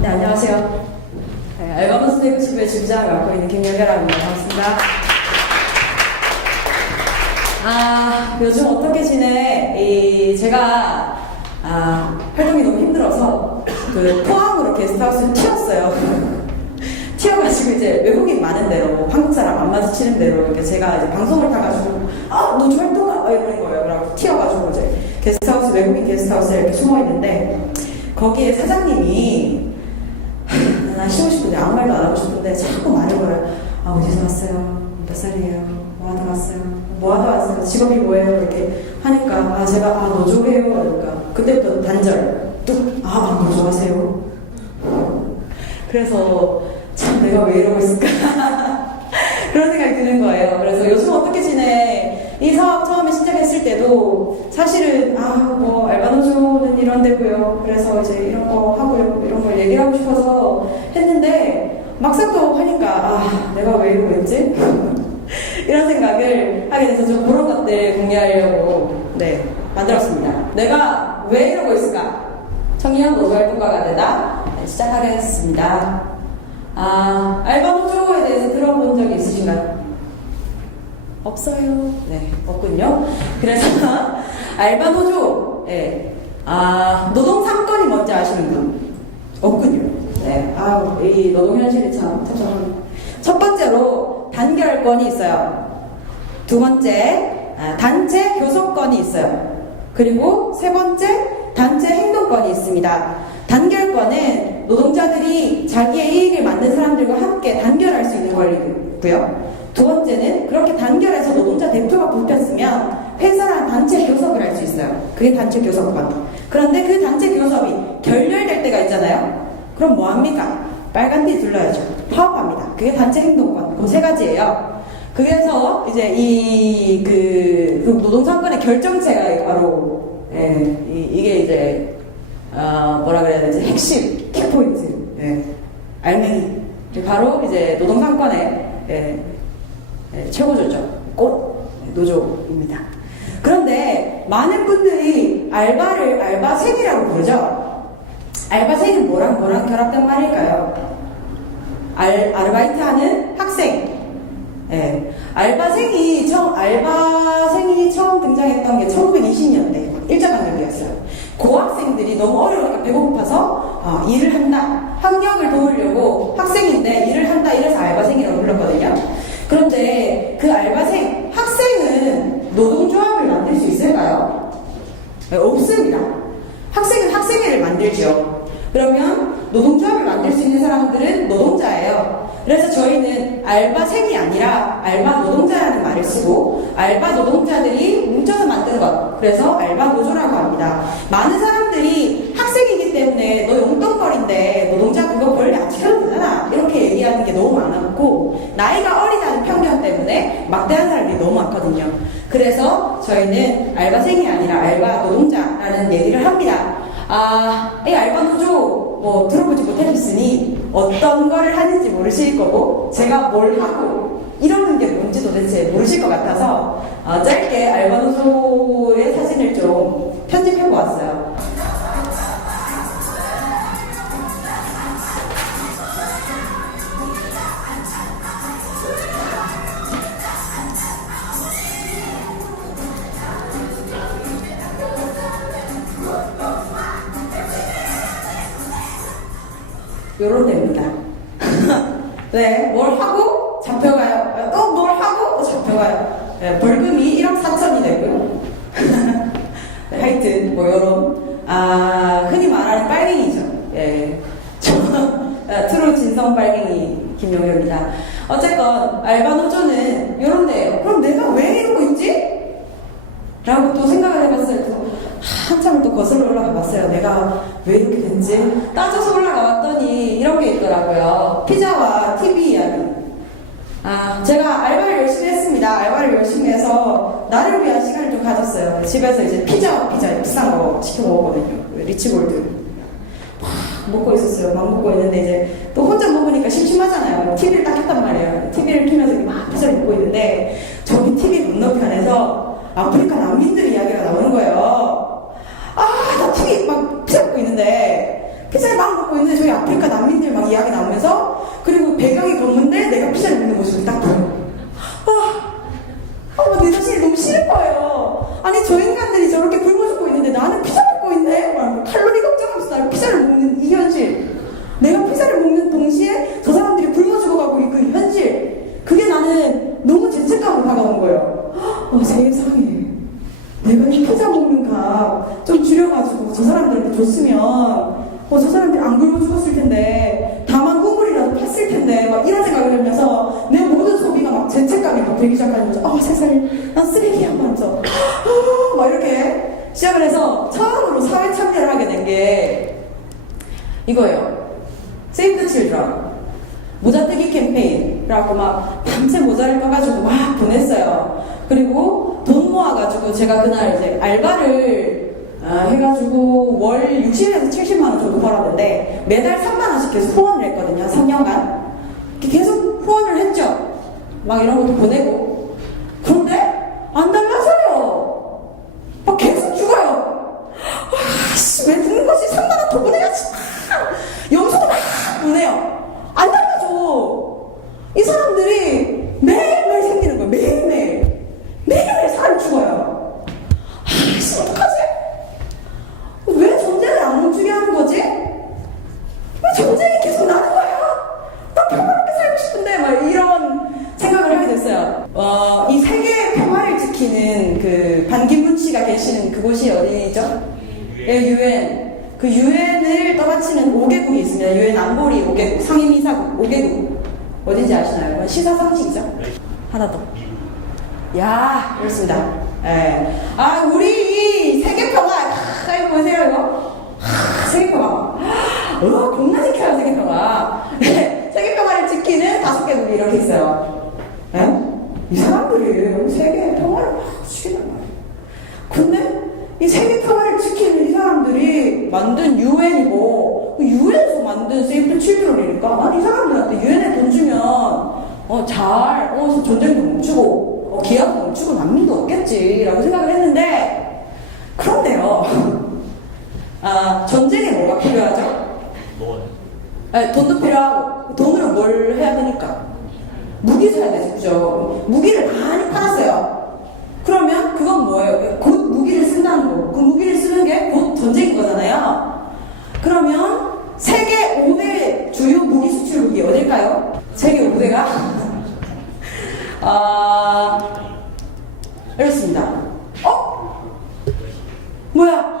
네, 안녕하세요. 네, 알바몬 스테이크집의 주장을 맡고 있는 김여결입니다. 반갑습니다. 요즘 어떻게 지내? 제가 활동이 너무 힘들어서 포항으로 게스트하우스를 튀었어요. 튀어가지고 이제 외국인 많은 데로, 한국 사람 안 마주치는 데로 이렇게 제가 이제 방송을 타가지고 너 저 활동가? 이러는 거예요. 그래서 튀어가지고 이제 게스트하우스, 외국인 게스트하우스에 이렇게 숨어 있는데 거기에 사장님이 나 쉬고 싶은데 아무 말도 안 하고 싶은데 자꾸 말을 걸어요. 어디서 왔어요? 몇 살이에요? 뭐 하다 왔어요? 뭐 하다 왔어요? 직업이 뭐예요? 이렇게 하니까 제가 노조해요. 그러니까 그때부터 단절 뚝 노조 하세요. 그래서 참 내가 왜 이러고 있을까 그런 생각이 드는 거예요. 그래서 요즘 어떻게 지내? 이 사업 처음에 시작했을 때도 사실은 뭐 알바노조는 이런 데고요. 그래서 이제 이런 거 하고요. 이런 걸 얘기하고 싶어서 했는데 막상 또 하니까 내가 왜 이러고 있지? 이런 생각을 하게 돼서 좀 그런 것들 공유하려고 만들었습니다. 내가 왜 이러고 있을까? 청년 노조활동가가 되다 시작하겠습니다. 알바노조에 대해서 들어본 적이 있으신가요? 없어요. 네, 없군요. 그래서 알바노조, 노동상권이 뭔지 아시는 분? 없군요. 네, 이 노동현실이 참 참참. 첫 번째로 단결권이 있어요. 두 번째, 단체 교섭권이 있어요. 그리고 세 번째, 단체 행동권이 있습니다. 단결권은 노동자들이 자기의 이익을 맞는 사람들과 함께 단결할 수 있는 권리고요. 두 번째는 그렇게 단결해서 노동자 대표가 뽑혔으면 회사랑 단체 교섭을 할 수 있어요. 그게 단체 교섭권. 그런데 그 단체 교섭이 결렬될 때가 있잖아요. 그럼 뭐 합니까? 빨간 띠 눌러야죠. 파업합니다. 그게 단체 행동권. 그 세 가지예요. 그래서 이제 그 노동상권의 결정체가 바로 이게 이제 뭐라 그래야 되지? 핵심 킥포인트. 알맹이. 바로 이제 노동상권의 최고조죠. 꽃 노조입니다. 그런데 많은 분들이 알바를 알바생이라고 부르죠. 알바생은 뭐랑 결합된 말일까요? 아르바이트하는 학생. 알바생이 처음 등장했던 게 1920년대 일제강점기였어요. 고학생들이 너무 어려우니까 배고파서 일을 한다. 학력을 도우려고 학생인데 일을 한다. 이래서 알바생이라고 불렀거든요. 그런데 그 학생은 노동조합을 만들 수 있을까요? 없습니다. 학생은 학생회를 만들죠. 그러면 노동조합을 만들 수 있는 사람들은 노동자예요. 그래서 저희는 알바생이 아니라 알바 노동자라는 말을 쓰고 알바 노동자들이 뭉쳐서 만든 것, 그래서 알바 노조라고 합니다. 많은 사람들이 학생이기 때문에 너 용돈벌인데 노동자 그거 벌레 안 지켜도 되잖아 이렇게 얘기하는 게 너무 많았고, 나이가 어리다는 편견 때문에 막대한 사람들이 너무 많거든요. 그래서 저희는 알바생이 아니라 알바 노동자라는 얘기를 합니다. 이 알바 노조 들어보지 못하셨으니 어떤 거를 하는지 모르실 거고 제가 뭘 하고 이러는 게 뭔지 도대체 모르실 것 같아서 짧게 알바 노조의 사진을 좀 편집해 보았어요. 요런 데입니다. 뭘 하고 잡혀가요. 또 뭘 하고 또 잡혀가요. 벌금이 1억 4천이 되고요. 하여튼 요런 흔히 말하는 빨갱이죠. 트루 진성 빨갱이 김용효입니다. 어쨌건 알바노조는 요런 데예요. 그럼 내가 왜 이러고 있지? 라고 또 생각을 해봤어요. 한참을 또 거슬러 올라가 봤어요. 내가 왜 이렇게 됐지? 따져서 올라가 봤더니 이런 게 있더라고요. 피자와 TV 이야기. 제가 알바를 열심히 했습니다. 알바를 열심히 해서 나를 위한 시간을 좀 가졌어요. 집에서 이제 피자 비싼 거 시켜 먹었거든요. 리치골드. 먹고 있었어요. 막 먹고 있는데 이제 또 혼자 먹으니까 심심하잖아요. TV를 딱 켰단 말이에요. TV를 켜면서 막 피자를 먹고 있는데 저기 TV 건너편에서 아프리카 난민들 이야기가 나오는 거예요. 나 TV 막 피자 먹고 있는데 피자를 막 먹고 있는데 근데 저희 아프리카 난민들 막 이야기 나오면서, 그리고 배경이 검은데 내가 피자를 먹는 모습을 딱 보여. 내 자신이 너무 싫은 거예요. 아니, 저 인간들이 저렇게 굶어 죽고 있는데 나는 피자 먹고 있네? 칼로리 걱정 없어. 나는 피자를 먹는 이 현실. 내가 피자를 먹는 동시에 저 사람들이 굶어 죽어가고 있는 그 현실. 그게 나는 너무 죄책감으로 다가온 거예요. 세상에. 내가 이 피자 먹는 값 좀 줄여가지고 저 사람들한테 줬으면 저 사람들이 안 굶어 죽었을 텐데, 다만 국물이라도 팠을 텐데, 막 이런 생각을 하면서 내 모든 소비가 막 죄책감이 막 들기 시작하는 거죠. 세상에, 난 쓰레기야, 하면서 막 이렇게 시작을 해서 처음으로 사회 참여를 하게 된 게 이거예요. 세이브 더 칠드런 모자뜨기 캠페인이라고 막 밤새 모자를 떠가지고 막 보냈어요. 그리고 돈 모아가지고 제가 그날 이제 알바를 해가지고 월 60에서 70만원 정도 벌었는데, 매달 3만원씩 계속 후원을 했거든요. 3년간 계속 후원을 했죠. 막 이런 것도 보내고. 그런데 안 달라져요. 막 계속 죽어요. 왜 죽는 거지? 3만원 더 보내야지. 영수도 막 보내요. 안 달라져. 이 사람들이 매일매일 생기는 거예요. 매일매일 사람이 죽어요. 어떡하지? 왜 전쟁을 안 멈추게 하는 거지? 왜 전쟁이 계속 나는 거야? 난 평화롭게 살고 싶은데, 막 이런 생각을 하게 됐어요. 이 세계의 평화를 지키는 그 반기문 씨가 계시는 그곳이 어디죠? 유엔. 그 유엔을 떠받치는 5개국이 있습니다. 유엔 안보리 5개국, 상임이사국 5개국. 어딘지 아시나요? 시사상식이죠? 하나 더. 야, 그렇습니다. 예. 우리 이 세계평화, 이거 보세요, 이거. 세계평화. 겁나 지켜요, 세계평화. 네, 세계평화를 지키는 5개국이 이렇게 있어요. 예? 이 사람들이 세계평화를 막 지키는 거예요. 근데 이 세계평화를 지키는 이 사람들이 만든 유엔이고, 유엔에서 만든 세이브 더 칠드런이니까, 이 사람들한테 유엔에 돈 주면 전쟁도 멈추고, 기아도 멈추고 난민도 없겠지라고 생각을 했는데, 그런데요. 전쟁에 뭐가 필요하죠? 돈도 필요하고, 돈으로 뭘 해야 되니까? 무기 사야 되죠, 그죠? 무기를 많이 팔았어요. 그러면 그건 뭐예요? 곧 무기를 쓴다는 거. 그 무기를 쓰는 게 곧 전쟁인 거잖아요. 그러면 세계 5대 주요 무기 수출국이 어딜까요? 세계 5대가? 이렇습니다. 뭐야?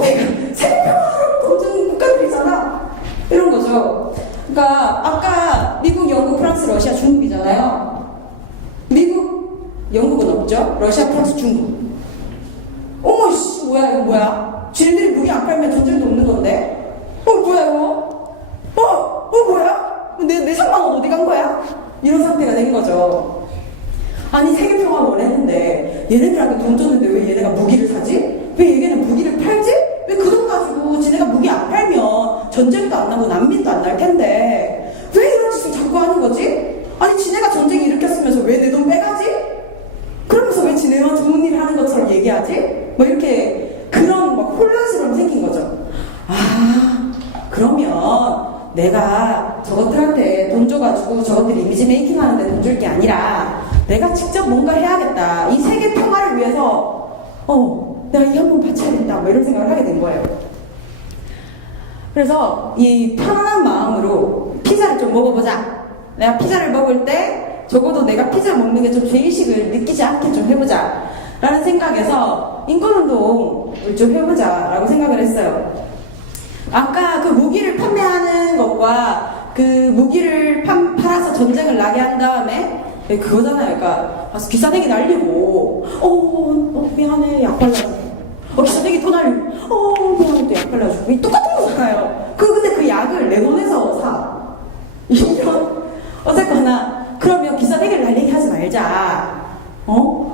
내가 세계평화를 도전 국가들이잖아. 이런 거죠. 그러니까 아까 미국, 영국, 프랑스, 러시아, 중국이잖아요. 미국, 영국은 없죠? 러시아, 프랑스, 중국. 뭐야, 이거 뭐야? 지네들이 무기 안 팔면 전쟁도 없는 건데? 뭐야, 이거? 뭐야? 내 3만원 어디 간 거야? 이런 상태가 된 거죠. 아니, 세계평화를 원했는데, 얘네들한테 돈 줬는데 왜 얘네가 무기를 사지? 왜 얘네는 무기를 팔지? 왜 그 돈 가지고 지네가 무기 안 팔면 전쟁도 안 나고 난민도 안 날 텐데, 왜 이런 짓을 자꾸 하는 거지? 아니, 지네가 전쟁 일으켰으면서 왜 내 돈 빼가지? 그러면서 왜 지네만 좋은 일을 하는 것처럼 얘기하지? 뭐 이렇게 그런 막 혼란스러움이 생긴 거죠. 그러면 내가 저것들한테 돈 줘가지고 저것들 이미지 메이킹 하는데 돈 줄 게 아니라 내가 직접 뭔가 해야겠다. 이 세계 평화를 위해서 내가 이 한 번 바쳐야 된다. 뭐 이런 생각을 하게 된 거예요. 그래서 이 편안한 마음으로 피자를 좀 먹어보자. 내가 피자를 먹을 때 적어도 내가 피자 먹는 게 좀 죄의식을 느끼지 않게 좀 해보자 라는 생각에서 인권운동을 좀 해보자 라고 생각을 했어요. 아까 그 무기를 판매하는 것과 그 무기를 팔아서 전쟁을 나게 한 다음에 그거잖아요. 그러니까 기사대기 날리고 미안해 약 발라주고 기사대기 또 날리고 미안해 또 약 발라주고 이 똑같은 거잖아요. 근데 그 약을 내 돈에서 사. 이런 어쨌거나 그러면 기사대기를 날리게 하지 말자.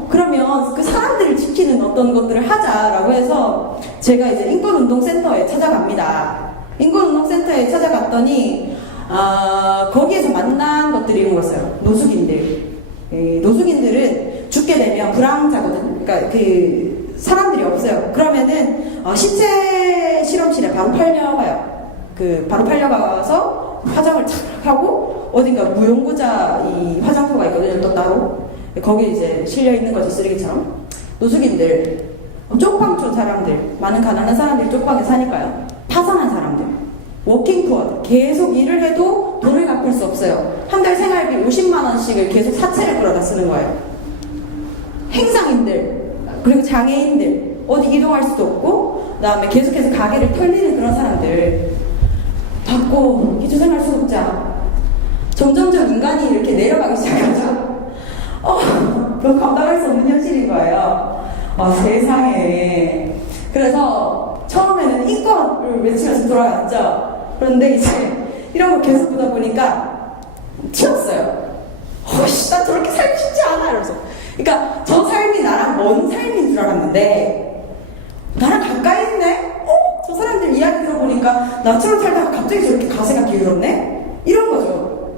그러면 그 사람들을 지키는 어떤 것들을 하자라고 해서 제가 이제 인권운동센터에 찾아갑니다. 인권운동센터에 찾아갔더니 거기에서 만난 것들이 이런 거였어요. 노숙인들. 노숙인들은 죽게 되면 불황자거든. 그러니까 그 사람들이 없어요. 그러면은 시체 실험실 미용실에 바로 팔려가요. 바로 팔려가서 화장을 착 하고 어딘가 무용고자 이 화장터가 있거든요. 또 따로 거기 이제 실려 있는 거지, 쓰레기처럼. 노숙인들, 쪽방촌 사람들, 많은 가난한 사람들이 쪽방에 사니까요. 파산한 사람들, 워킹푸어, 계속 일을 해도 돈을 갚을 수 없어요. 한 달 생활비 50만 원씩을 계속 사채를 끌어다 쓰는 거예요. 행상인들, 그리고 장애인들, 어디 이동할 수도 없고, 그 다음에 계속해서 가게를 털리는 그런 사람들 받고 기초생활 수급자. 점점점 인간이 이렇게 내려가기 시작하죠. 너무 감당할 수 없는 현실인 거예요. 세상에. 그래서 처음에는 인권을 외치면서 돌아갔죠. 그런데 이제 이런 거 계속 보다 보니까 튀었어요. 나 저렇게 살고 싶지 않아. 이러면서. 그러니까 저 삶이 나랑 먼 삶인 줄 알았는데 나랑 가까이 있네? 저 사람들 이야기 들어보니까 나처럼 살다가 갑자기 저렇게 가세가 기울었네? 이런 거죠.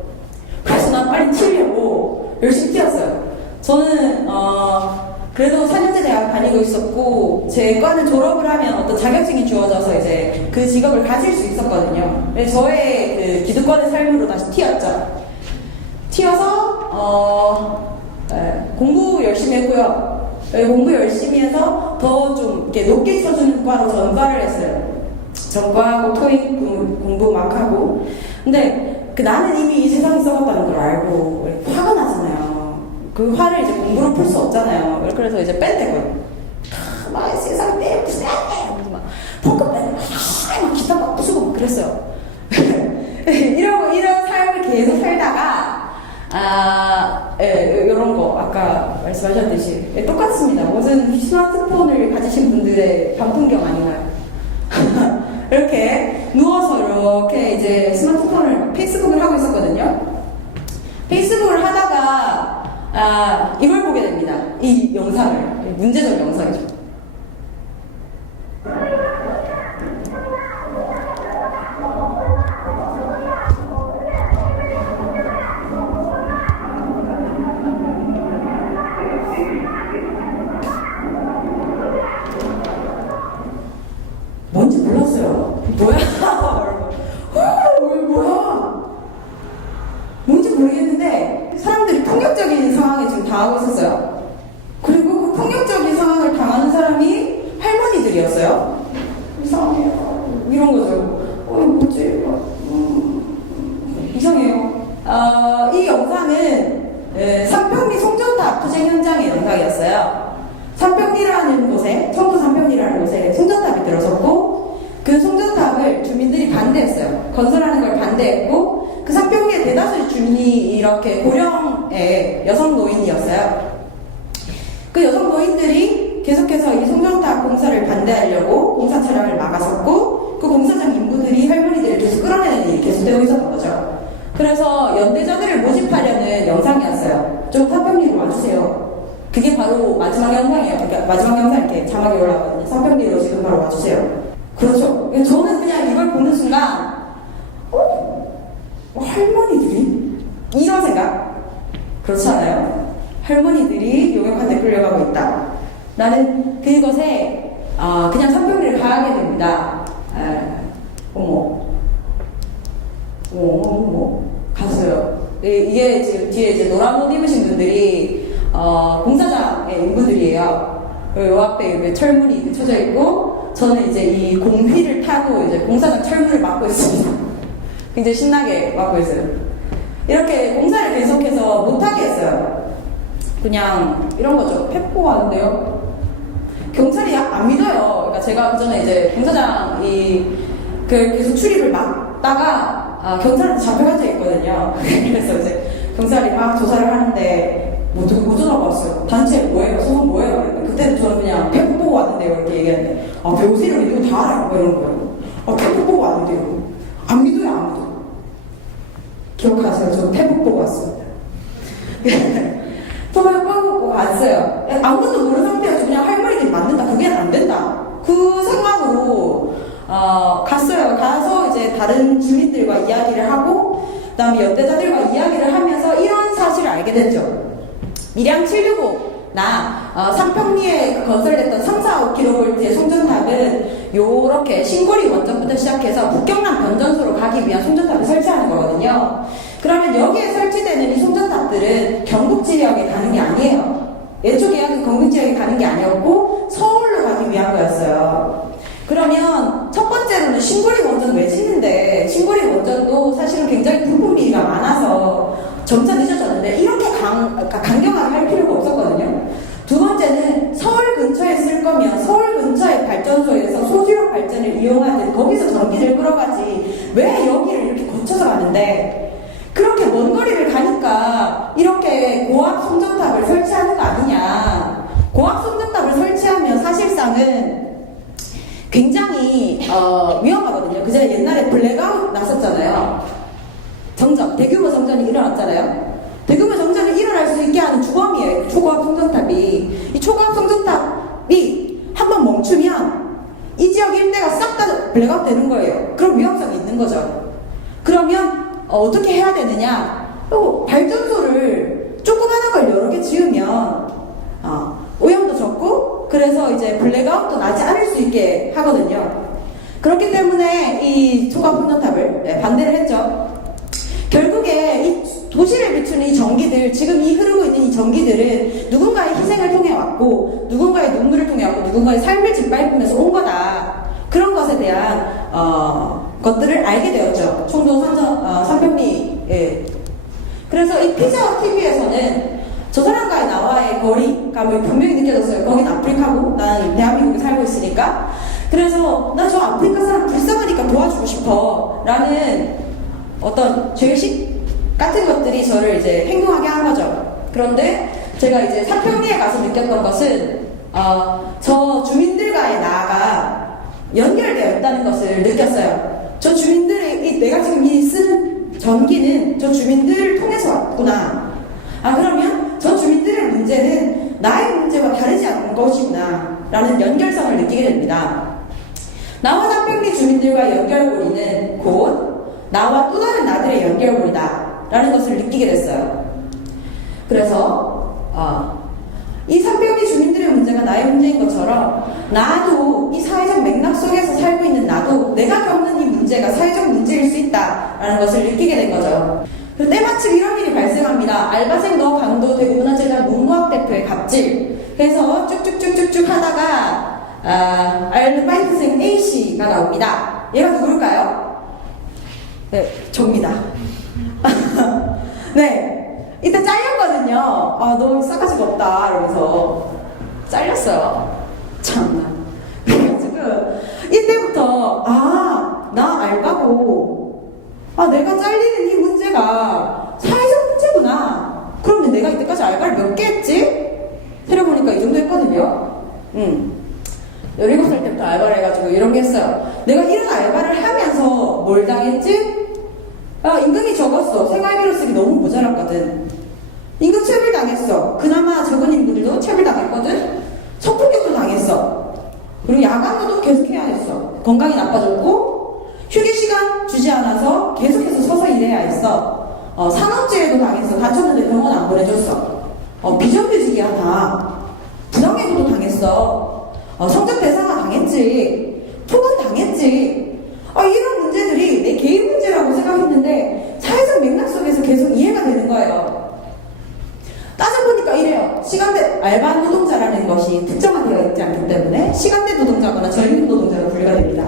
그래서 난 빨리 튀려고 열심히 뛰었어요. 저는 그래도 4년제 대학 다니고 있었고 제 과는 졸업을 하면 어떤 자격증이 주어져서 이제 그 직업을 가질 수 있었거든요. 저의 그 기득권의 삶으로 다시 튀었죠. 튀어서 공부 열심히 했고요. 공부 열심히 해서 더 좀 이렇게 높게 쳐주는 과로 전과를 했어요. 전과하고 토익 공부 막 하고. 근데 나는 이미 이 세상에 썩었다는 걸 알고 화가 나잖아요. 그 화를 이제 공부로 풀 수 없잖아요. 그래서 이제 뺀대고요. 막 세상 때 부수야 돼! 막 펑크 빼고 막 기타 막 부수고 막 그랬어요. 이런 삶을 계속 살다가 이런 거 아까 말씀하셨듯이 똑같습니다. 모든 스마트폰을 가지신 분들의 반풍경 아닌가요? 이렇게 누워서 이렇게 이제 스마트폰을 페이스북을 하고 있었거든요. 페이스북을 하다가 이걸 보게 됩니다. 이 영상을. 문제적 영상이죠. 뭔지 몰랐어요. 뭐야? 뭐야? 뭔지 모르겠는데 사람들이 폭력적인 상황에 지금 당하고 있었어요. 그리고 그 폭력적인 상황을 당하는 사람이 할머니들이었어요. 이상해요. 이런 거죠. 뭐지? 이상해요. 이 영상은 삼평리 송전탑 투쟁 현장의 영상이었어요. 삼평리라는 곳에, 청도 삼평리라는 곳에 송전탑이 들어섰고 그 송전탑을 주민들이 반대했어요. 건설하는 걸 반대했고 그 삼평리의 대다수의 주민이 이렇게 고령의 여성 노인이었어요. 그 여성 노인들이 계속해서 이 송전탑 공사를 반대하려고 공사 차량을 막아섰고 그 공사장 인부들이 할머니들을 계속 끌어내는 일이 계속되고 있었던 거죠. 그래서 연대자들을 모집하려는 영상이었어요. 좀 삼평리로 와주세요. 그게 바로 마지막 영상이에요. 그러니까 마지막 영상 이렇게 자막이 올라가거든요. 삼평리로 지금 바로 와주세요. 그렇죠. 저는 그냥 이걸 보는 순간 할머니들이? 이런 생각? 그렇지 않아요? 할머니들이 용역한테 끌려가고 있다. 나는 그것에 그냥 삼평리를 가게 됩니다. 어머 갔어요. 이게 지금 뒤에 이제 노란 옷 입으신 분들이 공사장의 인부들이에요. 요 앞에 철문이 켜져 있고 저는 이제 이 공휘를 타고 이제 공사장 철문을 막고 있습니다. 굉장히 신나게 막고 있어요. 이렇게 공사를 계속해서 못하게 했어요. 그냥 이런 거죠. 팩보 하는데요. 경찰이 안 믿어요. 그러니까 제가 그 전에 이제 공사장 계속 출입을 막다가 경찰한테 잡혀간 적이 있거든요. 그래서 이제 경찰이 막 조사를 하는데 뭐 들어가 왔어요. 단체 뭐예요? 소속 뭐예요? 그때는 저는 그냥 팩보 보고 왔는데요. 이렇게 얘기했는데 배우세 이름이 이거 다 알아요. 뭐 이런 거예요. 팩보 보고 왔는데요. 안 믿어요. 안 믿어요. 기억하세요? 저 팩보 보고 왔습니다. 처음에 뻥 갔어요. 아무것도 모르는 상태여서 그냥 할머니들이 맞는다. 그게 안 된다. 그 생각으로 갔어요. 가서 이제 다른 주민들과 이야기를 하고 그다음에 연대자들과 이야기를 하면서 이런 사실을 알게 됐죠. 밀양 765 삼평리에 건설됐던 3, 4, 5kV의 송전탑은 송전탑은 요렇게 신고리 원전부터 시작해서 북경남 변전소로 가기 위한 송전탑을 설치하는 거거든요. 그러면 여기에 설치되는 이 송전탑들은 경북 지역에 가는 게 아니에요. 애초 계약은 경북 지역에 가는 게 아니었고 서울로 가기 위한 거였어요. 그러면 첫 번째로는 신고리 원전 왜 짓는데, 신고리 원전도 사실은 굉장히 부품 비리가 많아서 점차 늦어졌는데 이렇게 강경하게 할 필요가 없었거든요. 두 번째는 서울 근처에 쓸 거면 서울 근처의 발전소에서 소수력 발전을 이용하든 거기서 전기를 끌어가지 왜 여기를 이렇게 거쳐서 가는데, 그렇게 먼 거리를 가니까 이렇게 고압 송전탑을 설치하는 거 아니냐. 고압 송전탑을 설치하면 사실상은 굉장히 위험하거든요. 그전에 옛날에 블랙아웃 났었잖아요. 정전, 대규모 정전이 일어났잖아요. 대규모 정전이 일어날 수 있게 하는 주범이에요. 초고압 송전탑이. 이 초고압 송전탑이 한번 멈추면 이 지역 일대가 싹 다 블랙아웃 되는 거예요. 그럼 위험성이 있는 거죠. 그러면 어떻게 해야 되느냐? 발전소를 조그마한 걸 여러 개 지으면 오염도 적고 그래서 이제 블랙아웃도 나지 않을 수 있게 하거든요. 그렇기 때문에 이 초고압 송전탑을 반대를 했죠. 결국에 이 도시를 비추는 이 전기들, 지금 이 흐르고 있는 이 전기들은 누군가의 희생을 통해 왔고 누군가의 눈물을 통해 왔고 누군가의 삶을 짓밟으면서 온 거다. 그런 것에 대한 것들을 알게 되었죠. 청도 삼평리. 그래서 이 피자와 TV에서는 저 사람과의 나와의 거리감을 분명히 느껴졌어요. 거긴 아프리카고 난 대한민국에 살고 있으니까. 그래서 나 저 아프리카 사람 불쌍하니까 도와주고 싶어 라는 어떤 죄의식 같은 것들이 저를 이제 행동하게 한 거죠. 그런데 제가 이제 삼평리에 가서 느꼈던 것은 저 주민들과의 나가 연결되어 있다는 것을 느꼈어요. 저 주민들의 내가 지금 이 쓰는 전기는 저 주민들을 통해서 왔구나. 그러면 저 주민들의 문제는 나의 문제와 다르지 않은 것이구나 라는 연결성을 느끼게 됩니다. 나와 삼평리 주민들과의 연결고리는 곧 나와 또 다른 나들의 연결고리다 라는 것을 느끼게 됐어요. 그래서 이 삼평리 주민들의 문제가 나의 문제인 것처럼 나도 이 사회적 맥락 속에서 살고 있는 나도 내가 겪는 이 문제가 사회적 문제일 수 있다라는 것을 느끼게 된 거죠. 그리고 때마침 이런 일이 발생합니다. 알바생 너 강도 대구문화재단 문무학 대표의 갑질 해서 쭉쭉쭉쭉쭉 하다가 아르바이트생 A씨가 나옵니다. 얘가 누굴까요? 네, 접니다. 네, 이때 잘렸거든요. 너무 싸가지가 없다 이러면서 잘렸어요. 참나. 그래가지고 이때부터 나 알바고 내가 잘리는 이 문제가 사회적 문제구나. 그러면 내가 이때까지 알바를 몇 개 했지? 세려보니까 이 정도 했거든요. 17살 때부터 알바를 해가지고 이런 게 했어요. 내가 이런 알바를 하면서 뭘 당했지? 임금이 적었어. 생활비로 쓰기 너무 모자랐거든. 임금 체불 당했어. 그나마 적은 임금들도 체불 당했거든. 성폭력도 당했어. 그리고 야간노도 계속해야 했어. 건강이 나빠졌고 휴게 시간 주지 않아서 계속해서 서서 일해야 했어. 산업재해도 당했어. 다쳤는데 병원 안 보내줬어. 비정규직이야 다. 부당해고도 당했어. 성적 대상화 당했지. 폭언 당했지. 이런 문제들이 내 개인 문제라고 생각했는데 사회적 맥락 속에서 계속 이해가 되는 거예요. 따져보니까 이래요. 시간대 알바 노동자라는 것이 특정화되어 있지 않기 때문에 시간대 노동자거나 전임 노동자로 분류가 됩니다.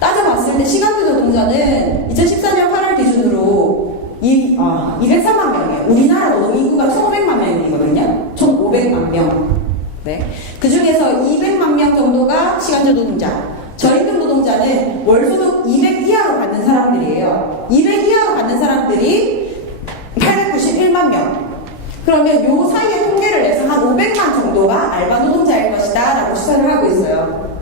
따져봤을 때 시간대 노동자는 2014년 8월 기준으로 203만 명이에요. 우리나라 노동인구가 1,500만 명이거든요. 1,500만 명. 네. 그 중에서 200만 명 정도가 시간제 노동자. 저임금 노동자는 월소득 200 이하로 받는 사람들이에요. 200 이하로 받는 사람들이 891만 명. 그러면 요 사이에 통계를 내서 한 500만 정도가 알바 노동자일 것이다 라고 추산을 하고 있어요.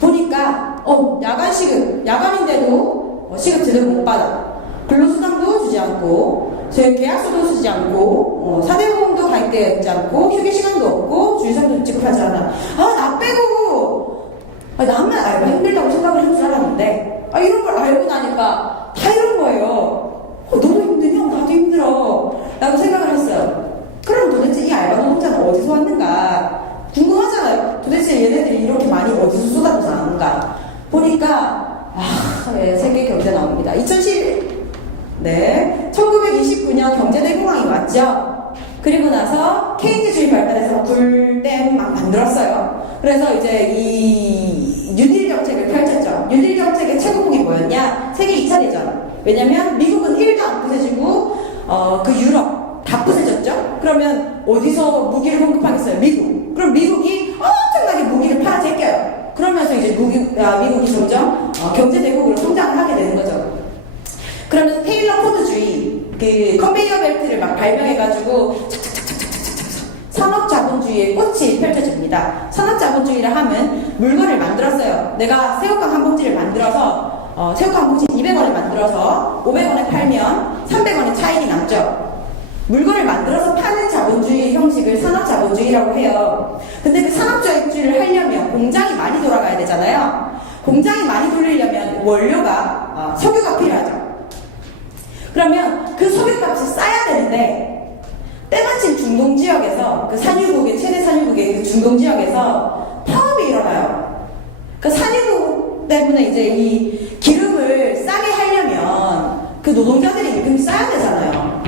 보니까 야간 시급, 야간인데도 시급 제대로 못 받아. 근로수당도 주지 않고 제 계약서도 쓰지 않고 사대보험도 가입되어 있지 않고 휴게시간도 없고 주휴상도 지급하지 않아. 나 빼고 나만 알바 힘들다고 생각을 한 줄 알았는데 이런 걸 알고 나니까 다 이런 거예요. 너도 힘드냐? 나도 힘들어 라고 생각을 했어요. 그럼 도대체 이 알바 노동자는 어디서 왔는가 궁금하잖아요. 도대체 얘네들이 이렇게 많이 어디서 겁니다. 2011. 네. 1929년 경제대공황이 왔죠. 그리고 나서 케인즈주의 발달해서 굴댐 막 만들었어요. 그래서 이제 이 뉴딜 정책을 펼쳤죠. 뉴딜 정책의 최고봉이 뭐였냐? 세계 2차 대전. 왜냐면 미국은 1도 안 부서지고 그 유럽 다 부서졌죠. 그러면 어디서 무기를 공급하겠어요? 미국. 그럼 미국이 엄청나게 무기를 팔아제껴요. 그러면서 이제 미국이 점점 경제대국으로 성장을 하게 되는 거죠. 그러면서 테일러 포드주의, 그 컨베이어 벨트를 막 발명해가지고 착착착착착착착 산업자본주의의 꽃이 펼쳐집니다. 산업자본주의를 하면 물건을 만들었어요. 내가 새우깡 한 봉지를 만들어서 새우깡 한 봉지 200원에 만들어서 500원에 팔면 300원의 차익이 남죠. 물건을 만들어서 파는 자본주의 형식을 산업자본주의라고 해요. 근데 그 산업자본주의를 하려면 공장이 많이 돌아가야 되잖아요. 공장이 많이 돌리려면 원료가 석유가 필요하죠. 그러면 그 석유값이 싸야 되는데 때마침 중동 지역에서 그 산유국의 최대 산유국의 그 중동 지역에서 파업이 일어나요. 그 산유국 때문에 이제 이 기름을 싸게 하려면 그 노동자들이 임금이 싸야 되잖아요.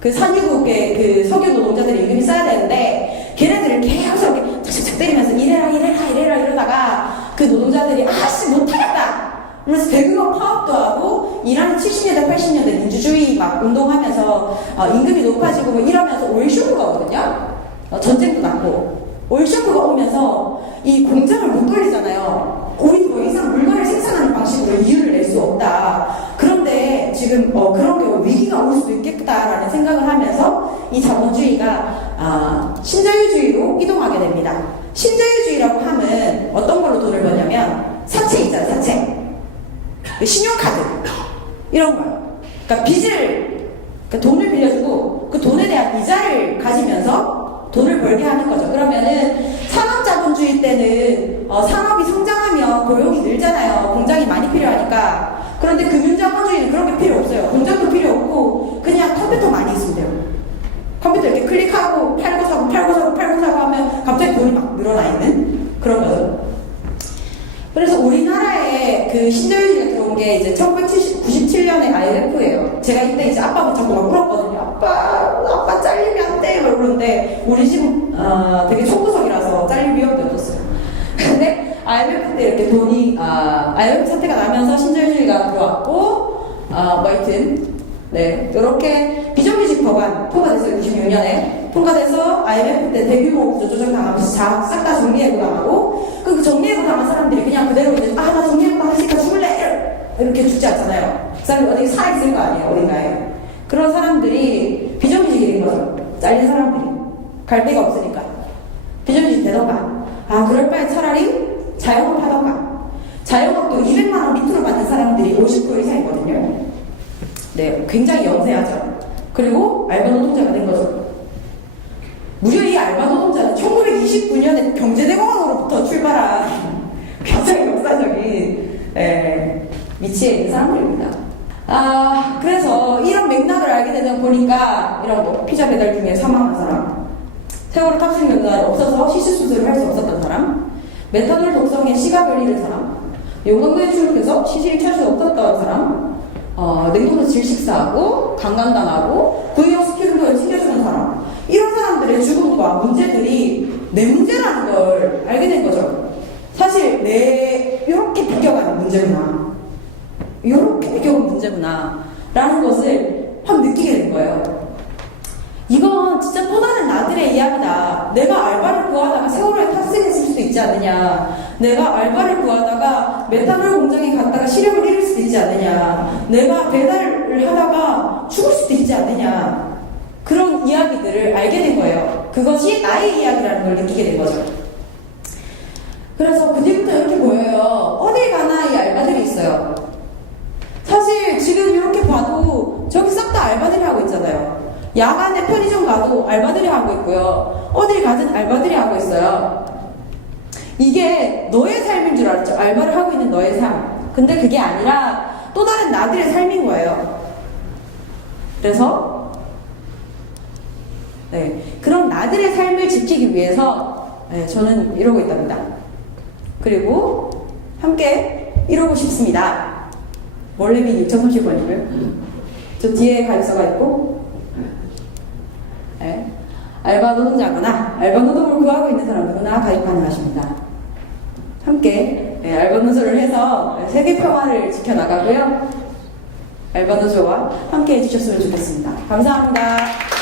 그 산유국의 그 석유 노동자들이 임금이 싸야 되는데 걔네들을 계속 이렇게 착착착 때리면서 이래라 이러다가 그 노동자들이 아씨 못하겠다. 그래서 대규모 파업도 하고 이란은 70년대 80년대 민주주의 막 운동하면서 임금이 높아지고 뭐 이러면서 오일 쇼크가 오거든요. 전쟁도 났고 오일 쇼크가 오면서 이 공장을 못 돌리잖아요. 우리 더 이상 물건을 생산하는 방식으로 이윤을 낼 수 없다. 그런데 지금 그런 경우 위기가 올 수도 있겠다라는 생각을 하면서 이 자본주의가 신자유주의로 이동하게 됩니다. 신자유주의라고 하면 어떤 걸로 돈을 버냐면 사채 있잖아요. 사채. 신용카드 이런 거요. 그러니까 그러니까 돈을 빌려주고 그 돈에 대한 이자를 가지면서 돈을 벌게 하는 거죠. 그러면은 산업자본주의 때는 산업이 성장하면 고용이 늘잖아요. 공장이 많이 필요하니까. 그런데 금융자본주의는 그런 게 필요 없어요. 공장도 필요 없고 그냥 컴퓨터 많이 있으면 돼요. 컴퓨터 이렇게 클릭하고 팔고 사고 하면 갑자기 돈이 막 늘어나 있는 그런 거죠. 그래서 우리나라에 그 신자유주의가 들어온 게 이제 1997년에 IMF예요. 제가 이때 이제 아빠 붙잡고 막 울었거든요. 아빠 잘리면 안 돼. 막 그러는데 우리 집은 되게 초구석이라서 잘릴 위험도 없었어요. 근데 IMF 때 이렇게 돈이 IMF 사태가 나면서 신자유주의가 들어왔고 뭐 하여튼 네 이렇게 비정규직 법안 통과됐어요. 96년에 통과돼서 IMF 때 대규모 구조조정 당하면서 싹 다 정리해고 당하고 그 정리해고 당한 사람들이 그냥 그대로 이제 나 정리해고 당하니까 죽을래 이렇게 죽지 않잖아요. 그 사람이 어디 살아있을 거 아니에요. 어딘가에. 그런 사람들이 비정규직이 된 거죠. 잘린 사람들이 갈 데가 없으니까 비정규직 되던가 그럴 바에 차라리 자영업 하던가. 자영업도 200만원 밑으로 받는 사람들이 50% 이상이거든요. 네, 굉장히 영세하죠. 그리고 알바 노동자가 된 거죠. 무려 이 알바 노동자는 1929년에 경제대공황으로부터 출발한 굉장히 역사적인 위치에 있는 사람들입니다. 그래서 이런 맥락을 알게 되다 보니까 이런 거 피자 배달 중에 사망한 사람, 세월호 탑승 면허가 없어서 시신수술을 할 수 없었던 사람, 메탄올 독성에 시각을 잃은 사람, 용광로에 출국해서 시신을 찾을 수 없었던 사람, 냉동에서 질식사하고 강간당하고 구의역 스킬을 챙겨주는 사람, 이런 사람들의 죽음과 문제들이 내 문제라는 걸 알게 된 거죠. 사실 이렇게 비껴가는 문제구나, 이렇게 비껴가는 문제구나 라는 것을 확 느끼게 된 거예요. 이건 진짜 또 다른 나들의 이야기다. 내가 알바를 구하다가 세월호에 탑승했을 수도 있지 않느냐. 내가 알바를 구하다가 메탄올 공장에 갔다가 시력을 잃을 수도 있지 않느냐. 내가 배달을 하다가 죽을 수도 있지 않느냐. 그런 이야기들을 알게 된 거예요. 그것이 나의 이야기라는 걸 느끼게 된 거죠. 그래서 그 뒤부터 이렇게 보여요. 어딜 가나 이 알바들이 있어요. 사실 지금 이렇게 봐도 저기 싹 다 알바들이 하고 있잖아요. 야간에 편의점 가도 알바들이 하고 있고요. 어딜 가든 알바들이 하고 있어요. 이게 너의 삶인 줄 알았죠. 알바를 하고 있는 너의 삶. 근데 그게 아니라 또 다른 나들의 삶인 거예요. 그래서 그런 나들의 삶을 지키기 위해서 저는 이러고 있답니다. 그리고 함께 이러고 싶습니다. 원래비 2,030원이고요. 저 뒤에 가입서가 있고, 네. 알바 노동자거나 알바 노동을 구하고 있는 사람 누구나 가입 가능하십니다. 함께 알바 노조를 해서 세계 평화를 지켜나가고요. 알바 노조와 함께 해주셨으면 좋겠습니다. 감사합니다.